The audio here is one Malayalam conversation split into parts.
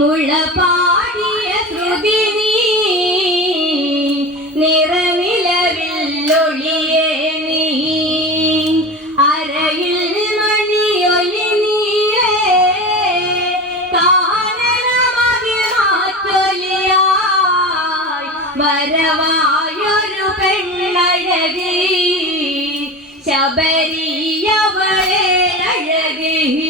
മുളപാടിയ ശ്രുതി നീ നിറനിലവില്ലൊളിയേ നീ. അരയിൽ മണിയൊലി നീയേ കാനനമതിൽ മാറ്റൊലിയായി വരവായൊരു പെണ്ണഴകി ശബരിയവളെ അഴകി.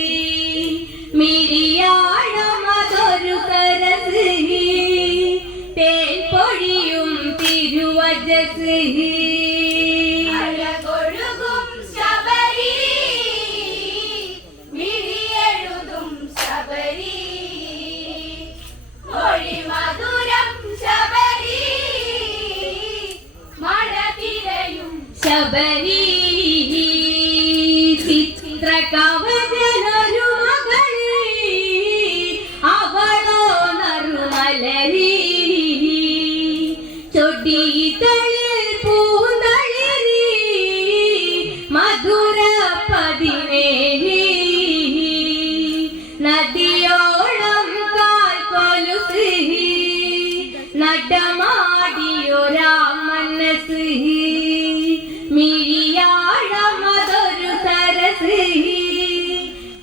മിഴിയാഴമതൊരു സരസ് തേൻ പൊഴിയും തിരുവജസ് ശബരി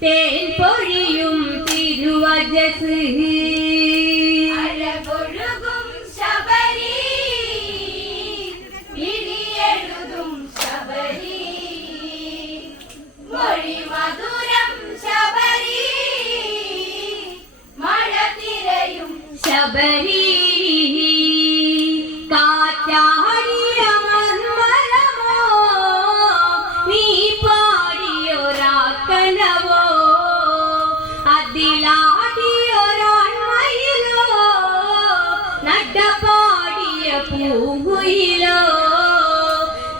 തേൻ പൊഴിയും തിരുവജസ്. അഴകൊഴുകും ശബരി മിഴിയെഴുതും ശബരി. മൊഴി മധുരം ശബരി മഴ തിരയും ശബരി. കാറ്റാടിയ പൂങ്കുയിലോ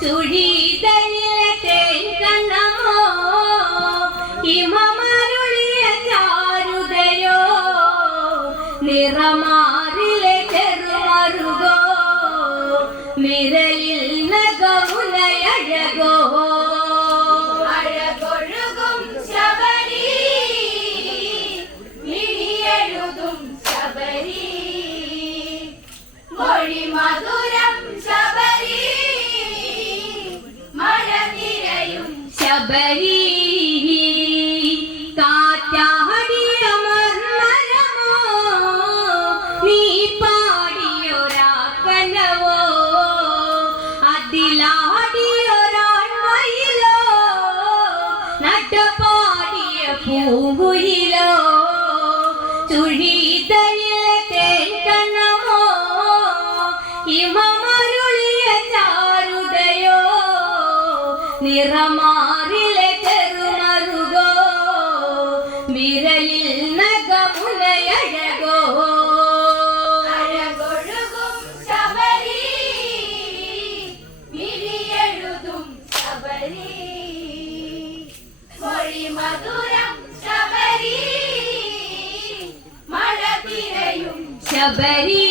ചുഴിതളിലെ തേൻ കണ്ണമോ? ഹിമമരുളിയ ചാരുതയോ നിറമാറിലെ ചെറുമരുകോ? വിരലിൽ മൊഴി മധുരം ശബരി. മഴ തിരയും ശബരി. പൂങ്കുയിലോ ചുഴിതളിലെ നിറമാറിലെ ചെറുമറുകോ വിരലിൽ നഗമുനയഴകോ അഴകൊഴുകും ശബരി മൊഴി മധുരം ശബരി മഴ തിരയും ശബരി